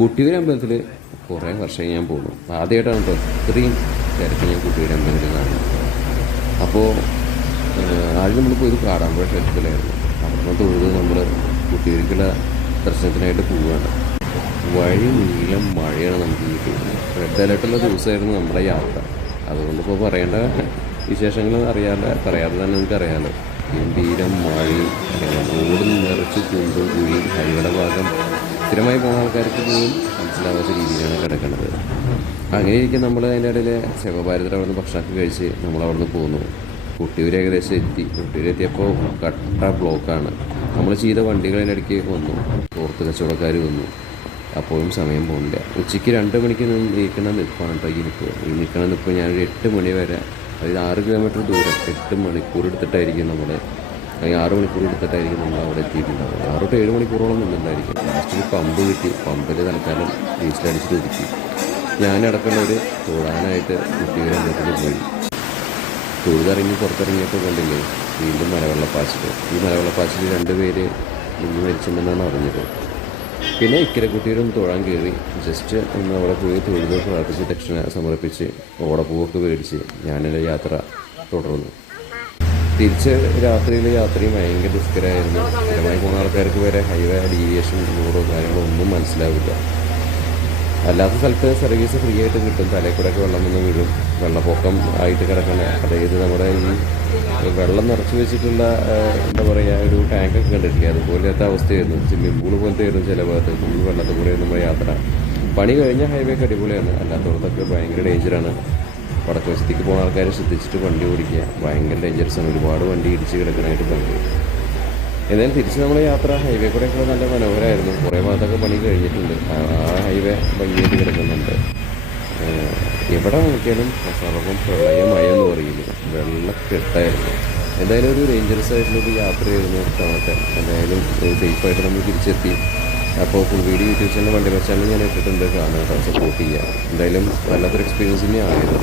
കുട്ടിയൂർ അമ്പലത്തിൽ കുറേ വർഷമായി ഞാൻ പോകുന്നു. ആദ്യമായിട്ടാണ് കേട്ടോ ഇത്രയും തിരക്ക് ഞാൻ കുട്ടിയൂർ അമ്പലത്തിൽ കാണുന്നത്. അപ്പോൾ ആദ്യം നമ്മൾ പോയത് കാടാമ്പുഴ ക്ഷേത്രത്തിലായിരുന്നു. അവിടുന്ന് തൊഴുത് നമ്മൾ കുട്ടിയൂർക്കുള്ള ദർശനത്തിനായിട്ട് പോവുകയാണ്. വഴി നീളം മഴയാണ് നമുക്ക് കിട്ടിയത്. റെഡ് അലേർട്ടുള്ള ദിവസമായിരുന്നു നമ്മുടെ യാത്ര. അതുകൊണ്ട് ഇപ്പോൾ പറയേണ്ട വിശേഷങ്ങൾ പറയാതെ തന്നെ നമുക്കറിയാമല്ലോ. ഗംഭീരം മഴയും റോഡ് നിറച്ച് കുണ്ടും കുഴിയും ഹൈവേയുടെ ഭാഗം സ്ഥിരമായി പോകുന്ന ആൾക്കാർക്ക് പോലും മനസ്സിലാവാത്ത രീതിയിലാണ് കിടക്കുന്നത്. അങ്ങനെ ഇരിക്കും നമ്മൾ അതിൻ്റെ ഇടയിൽ ശിവഭാരതത്തിൽ അവിടെ നിന്ന് ഭക്ഷണമൊക്കെ കഴിച്ച് നമ്മൾ അവിടെ നിന്ന് പോന്നു. കുട്ടിയൂർ ഏകദേശം എത്തി. കുട്ടിയൂർ എത്തിയപ്പോൾ കട്ട ബ്ലോക്കാണ്. നമ്മൾ ചെയ്ത വണ്ടികൾ അതിൻ്റെ ഇടയ്ക്ക് വന്നു. പുറത്ത് കച്ചവടക്കാർ വന്നു. അപ്പോഴും സമയം പോകുന്നില്ല. ഉച്ചയ്ക്ക് 2 മണിക്ക് നിൽക്കുന്ന നിൽപ്പാണ് കേട്ടോ ഈ നിൽക്കുന്ന നിൽപ്പ്. ഞാനൊരു 8 മണി വരെ, അതായത് 6 കിലോമീറ്റർ ദൂരം 8 മണിക്കൂർ എടുത്തിട്ടായിരിക്കും നമ്മൾ, അല്ലെങ്കിൽ 6 മണിക്കൂർ എടുത്തിട്ടായിരിക്കും നമ്മൾ അവിടെ എത്തിയിട്ടുണ്ടാവുക. 6 to 7 മണിക്കൂറോളം നിന്നുണ്ടായിരിക്കും. ലാസ്റ്റ് ഒരു പമ്പ് കിട്ടി. പമ്പിൽ തൽക്കാലം ഡീസലടിച്ചിട്ട് ഒതുക്കി. ഞാനടക്കമുള്ളവർ തൊഴാനായിട്ട് കുട്ടിയൂർ അമ്പലത്തിൽ പോയി. തൊഴുതിറങ്ങി പുറത്തിറങ്ങിയപ്പോൾ കണ്ടില്ലേ വീണ്ടും മലവെള്ളപ്പാച്ചിൽ. ഈ മലവെള്ളപ്പാച്ചിൽ 2 പേര് മുങ്ങി മരിച്ചെന്നാണ് അറിഞ്ഞത്. പിന്നെ ഇക്കരക്കുട്ടിയിലൊന്ന് തൊഴാൻ കയറി. ജസ്റ്റ് ഒന്ന് അവിടെ പോയി തൊഴുത് പ്രാർത്ഥിച്ച് ദക്ഷിണ സമർപ്പിച്ച് ഓടപ്പൂവൊക്കെ മേടിച്ച് ഞാനെൻ്റെ യാത്ര തുടർന്നു. തിരിച്ച് രാത്രിയിലെ യാത്രയും ഭയങ്കര ദുഷ്കരമായിരുന്നു. സ്ഥിരമായി പോകുന്ന ആൾക്കാർക്ക് വരെ ഹൈവേ ഡീവിയേഷൻ റോഡോ കാര്യങ്ങളോ ഒന്നും മനസ്സിലാവില്ല. അല്ലാത്ത സ്ഥലത്ത് സർവീസ് ഫ്രീ ആയിട്ട് കിട്ടും. തലക്കൂടെയൊക്കെ വെള്ളം വന്ന് വീഴും. വെള്ളപ്പൊക്കം ആയിട്ട് കിടക്കണ, അതായത് നമ്മുടെ ഈ വെള്ളം നിറച്ച് വെച്ചിട്ടുള്ള എന്താ പറയുക, ഒരു ടാങ്കൊക്കെ കണ്ടിട്ടില്ലേ, അതുപോലത്തെ അവസ്ഥയായിരുന്നു. സ്വിമ്മിംഗ് പൂൾ പോലത്തെ ആയിരുന്നു ചില ഭാഗത്ത്. ഫുൾ വെള്ളത്തിൽ കൂടെയായിരുന്നു നമ്മുടെ യാത്ര. പണി കഴിഞ്ഞ ഹൈവേക്ക് അടിപൊളിയാണ്. അല്ലാത്തടത്തൊക്കെ ഭയങ്കര ഡേഞ്ചറാണ്. വടക്ക് വശത്തേക്ക് പോകുന്ന ആൾക്കാരെ ശ്രദ്ധിച്ചിട്ട് വണ്ടി ഓടിക്കുക. ഭയങ്കര ഡേഞ്ചറസാണ്. ഒരുപാട് വണ്ടി ഇടിച്ച് കിടക്കാനായിട്ട് കണ്ടു. എന്നാലും തിരിച്ച് നമ്മുടെ യാത്ര ഹൈവേ കൂടെയൊക്കെ നല്ല മനോഹരമായിരുന്നു. കുറേ ഭാഗത്തൊക്കെ പണി കഴിഞ്ഞിട്ടുണ്ട്. ആ ഹൈവേ ഭംഗിയായിട്ട് കിടക്കുന്നുണ്ട്. എവിടെ നോക്കിയാലും സർവ്വം പ്രളയമായെന്ന് പറയില്ല. വെള്ളക്കെട്ടായിരുന്നു. എന്തായാലും ഒരു ഡേഞ്ചറസ് ആയിട്ടുള്ളൊരു യാത്രയായിരുന്നു കാണട്ടെ. എന്തായാലും സേഫായിട്ട് നമ്മൾ തിരിച്ചെത്തി. അപ്പോൾ ഫുൾ വീഡിയോ യൂട്യൂബ് ചാനൽ വണ്ടി ചാനൽ ഞാൻ ഇട്ടിട്ടുണ്ട്. കാണാൻ സപ്പോർട്ട് ചെയ്യുക. എന്തായാലും വല്ലാത്തൊരു എക്സ്പീരിയൻസ് തന്നെയായിരുന്നു.